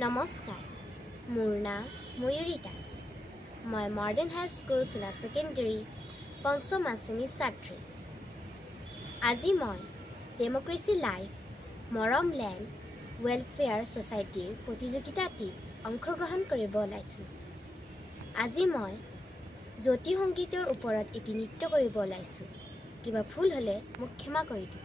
নমস্কাৰ, মোৰ নাম ময়ূৰী দাস। মই মডাৰ্ণ হাই স্কুল চিনিয়ৰ ছেকেণ্ডেৰী পঞ্চম শ্ৰেণীৰ ছাত্ৰী। আজি মই ডেম'ক্ৰেচি লাইফ মৰম লেণ্ড ৱেলফেয়াৰ ছ'চাইটিৰ প্ৰতিযোগিতাটিত অংশগ্ৰহণ কৰিব ওলাইছোঁ। আজি মই জ্যোতি সংগীতৰ ওপৰত এটি নৃত্য কৰিব ওলাইছোঁ। কিবা ভুল হ'লে মোক ক্ষমা কৰি দিব।